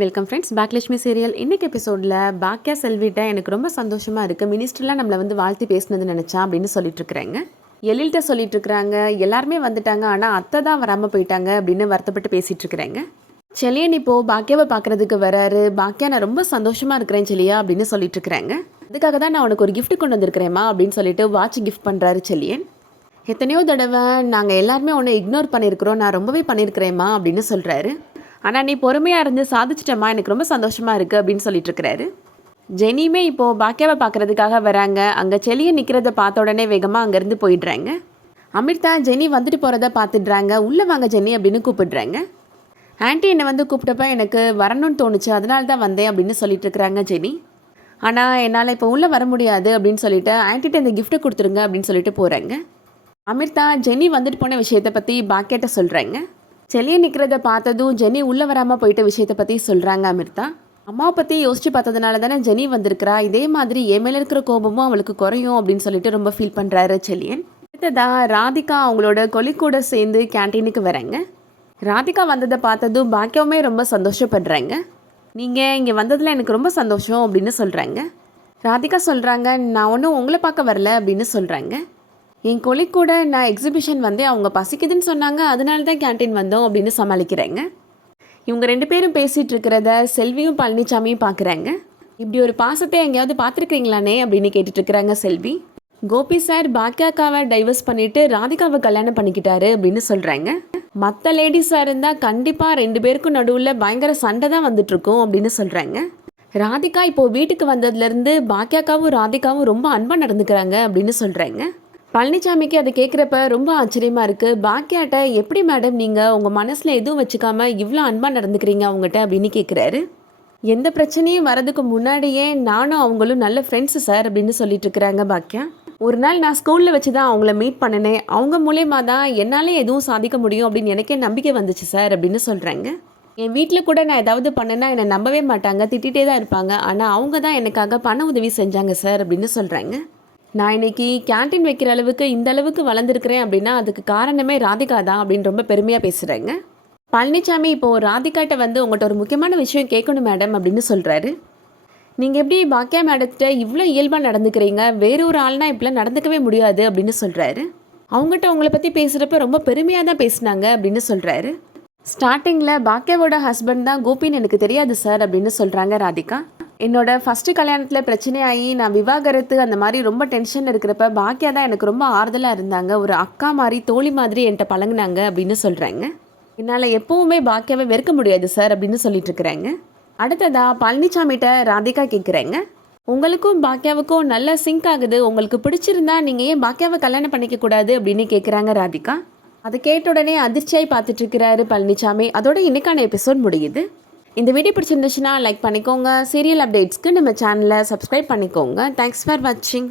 Welcome friends, Bhagyalakshmi serial இன்னைக்கு எபிசோடில் பாக்கியா செல்விட்ட எனக்கு ரொம்ப சந்தோஷமாக இருக்குது, மினிஸ்டர்லாம் நம்மளை வந்து வாழ்த்தி பேசினது நினச்சா அப்படின்னு சொல்லிட்டு இருக்கிறாங்க. எழில்கிட்ட சொல்லிட்டு இருக்கிறாங்க, எல்லாருமே வந்துட்டாங்க ஆனால் அத்தை தான் வராமல் போயிட்டாங்க அப்படின்னு வருத்தப்பட்டு பேசிகிட்டு இருக்கிறாங்க. செலியன் இப்போது பாக்கியாவை பார்க்குறதுக்கு வராரு. பாக்கியா நான் ரொம்ப சந்தோஷமாக இருக்கிறேன் செலியா அப்படின்னு சொல்லிட்டு இருக்கிறாங்க. அதுக்காக தான் நான் உனக்கு ஒரு கிஃப்ட் கொண்டு வந்திருக்கிறேம்மா அப்படின்னு சொல்லிட்டு வாட்ச் கிஃப்ட் பண்ணுறாரு செலியன். எத்தனையோ தடவை நாங்கள் எல்லாருமே உன்னை இக்னோர் பண்ணியிருக்கிறோம், நான் ரொம்பவே பண்ணியிருக்கிறேம்மா அப்படின்னு சொல்கிறாரு. ஆனால் நீ பொறுமையாக இருந்து சாதிச்சிட்டம்மா, எனக்கு ரொம்ப சந்தோஷமாக இருக்குது அப்படின்னு சொல்லிட்டு இருக்கிறாரு. ஜெனியுமே இப்போது பாக்கியாவை பார்க்குறதுக்காக வராங்க. அங்கே செலியை நிற்கிறத பார்த்த உடனே வேகமாக அங்கேருந்து போயிடுறாங்க. அமிர்தா ஜெனி வந்துட்டு போகிறத பார்த்துடுறாங்க. உள்ளே வாங்க ஜெனி அப்படின்னு கூப்பிடுறாங்க. ஆன்ட்டி என்னை வந்து கூப்பிட்டப்ப எனக்கு வரணும்னு தோணுச்சு, அதனால தான் வந்தேன் அப்படின்னு சொல்லிட்டு இருக்கிறாங்க ஜெனி. ஆனால் என்னால் இப்போ உள்ளே வர முடியாது அப்படின்னு சொல்லிட்டு ஆன்ட்டிகிட்ட இந்த கிஃப்ட்டை கொடுத்துருங்க அப்படின்னு சொல்லிட்டு போகிறாங்க. அமிர்தா ஜெனி வந்துட்டு போன விஷயத்தை பற்றி பாக்கியாட்ட சொல்கிறாங்க. செலியை நிற்கிறத பார்த்ததும் ஜெனி உள்ளே வராமல் போயிட்ட விஷயத்தை பற்றி சொல்கிறாங்க அமிர்தா. அம்மாவை பற்றி யோசிச்சு பார்த்ததுனால தானே ஜெனி வந்திருக்கிறா, இதே மாதிரி என் மேலே இருக்கிற கோபமும் அவளுக்கு குறையும் அப்படின்னு சொல்லிட்டு ரொம்ப ஃபீல் பண்ணுறாரு செலியன். அடுத்ததாக ராதிகா அவங்களோட கொலிக்கூட சேர்ந்து கேன்டீனுக்கு வராங்க. ராதிகா வந்ததை பார்த்ததும் பாக்கியவுமே ரொம்ப சந்தோஷப்படுறாங்க. நீங்கள் இங்கே வந்ததில் எனக்கு ரொம்ப சந்தோஷம் அப்படின்னு சொல்கிறாங்க. ராதிகா சொல்கிறாங்க, நான் ஒன்றும் உங்களை பார்க்க வரல அப்படின்னு சொல்கிறாங்க. என் கொலிக் கூட நான் எக்ஸிபிஷன் வந்து அவங்க பசிக்குதுன்னு சொன்னாங்க, அதனால தான் கேன்டீன் வந்தோம் அப்படின்னு சமாளிக்கிறேங்க. இவங்க ரெண்டு பேரும் பேசிகிட்டு இருக்கிறத செல்வியும் பழனிசாமியும் பார்க்குறாங்க. இப்படி ஒரு பாசத்தை எங்கேயாவது பார்த்துருக்கீங்களானே அப்படின்னு கேட்டுட்ருக்குறாங்க செல்வி. கோபி சார் பாக்கியாக்காவை டைவர்ஸ் பண்ணிவிட்டு ராதிகாவை கல்யாணம் பண்ணிக்கிட்டாரு அப்படின்னு சொல்கிறாங்க. மற்ற லேடிஸாக இருந்தால் கண்டிப்பாக ரெண்டு பேருக்கும் நடுவில் பயங்கர சண்டை தான் வந்துட்டுருக்கோம் அப்படின்னு சொல்கிறாங்க. ராதிகா இப்போது வீட்டுக்கு வந்ததுலேருந்து பாக்கியாக்காவும் ராதிகாவும் ரொம்ப அன்பாக நடந்துக்கிறாங்க அப்படின்னு சொல்கிறாங்க. பழனிசாமிக்கு அதை கேட்குறப்ப ரொம்ப ஆச்சரியமாக இருக்குது. பாக்கியாட்ட எப்படி மேடம் நீங்கள் உங்கள் மனசில் எதுவும் வச்சுக்காம இவ்வளோ அன்பாக நடந்துக்கிறீங்க அவங்ககிட்ட அப்படின்னு கேட்குறாரு. எந்த பிரச்சனையும் வரதுக்கு முன்னாடியே நானும் அவங்களும் நல்ல ஃப்ரெண்ட்ஸு சார் அப்படின்னு சொல்லிட்டு இருக்கிறாங்க பாக்கியா. ஒரு நாள் நான் ஸ்கூலில் வச்சு தான் அவங்கள மீட் பண்ணினேன், அவங்க மூலயமா தான் என்னாலே எதுவும் சாதிக்க முடியும் அப்படின்னு எனக்கே நம்பிக்கை வந்துச்சு சார் அப்படின்னு சொல்கிறாங்க. என் வீட்டில் கூட நான் ஏதாவது பண்ணேன்னா என்னை நம்பவே மாட்டாங்க, திட்டிகிட்டே தான் இருப்பாங்க, ஆனால் அவங்க தான் எனக்காக பண உதவி செஞ்சாங்க சார் அப்படின்னு சொல்கிறாங்க. நான் இன்னைக்கு கேன்டீன் வைக்கிற அளவுக்கு இந்த அளவுக்கு வளர்ந்துருக்கிறேன் அப்படின்னா அதுக்கு காரணமே ராதிகா தான் அப்படின்னு ரொம்ப பெருமையாக பேசுகிறாங்க. பழனிசாமி இப்போது ராதிகாட்ட வந்து உங்கள்கிட்ட ஒரு முக்கியமான விஷயம் கேட்கணும் மேடம் அப்படின்னு சொல்கிறாரு. நீங்கள் எப்படி பாக்கியா மேடத்திட்ட இவ்வளோ இயல்பாக நடந்துக்கிறீங்க, வேறு ஒரு ஆள்னா இப்படிலாம் நடந்துக்கவே முடியாது அப்படின்னு சொல்கிறாரு. அவங்ககிட்ட உங்களை பற்றி பேசுகிறப்ப ரொம்ப பெருமையாக தான் பேசினாங்க அப்படின்னு சொல்கிறாரு. ஸ்டார்டிங்கில் பாக்கியாவோட ஹஸ்பண்ட் தான் கோபின்னு எனக்கு தெரியாது சார் அப்படின்னு சொல்கிறாங்க ராதிகா. என்னோட ஃபஸ்ட்டு கல்யாணத்தில் பிரச்சனையாகி நான் விவாகரத்து அந்த மாதிரி ரொம்ப டென்ஷன் இருக்கிறப்ப பாக்கியா தான் எனக்கு ரொம்ப ஆறுதலாக இருந்தாங்க, ஒரு அக்கா மாதிரி தோழி மாதிரி என்கிட்ட பழகுனாங்க அப்படின்னு சொல்கிறாங்க. என்னால் எப்போவுமே பாக்கியாவை வெறுக்க முடியாது சார் அப்படின்னு சொல்லிட்டு இருக்கிறாங்க. அடுத்ததாக பழனிசாமிகிட்ட ராதிகா கேட்குறாங்க, உங்களுக்கும் பாக்கியாவுக்கும் நல்லா சிங்க் ஆகுது, உங்களுக்கு பிடிச்சிருந்தா நீங்கள் ஏன் பாக்கியாவை கல்யாணம் பண்ணிக்க கூடாது அப்படின்னு கேட்குறாங்க ராதிகா. அதை கேட்ட உடனே அதிர்ச்சியாய் பார்த்துட்டு இருக்கிறாரு பழனிசாமி. அதோட இன்னைக்கான எபிசோட் முடியுது. இந்த வீடியோ பிடிச்சிருந்துச்சுன்னா லைக் பண்ணிக்கோங்க. சீரியல் அப்டேட்ஸ்க்கு நம்ம சேனலை சப்ஸ்கிரைப் பண்ணிக்கோங்க. தேங்க்ஸ் ஃபார் வாட்சிங்.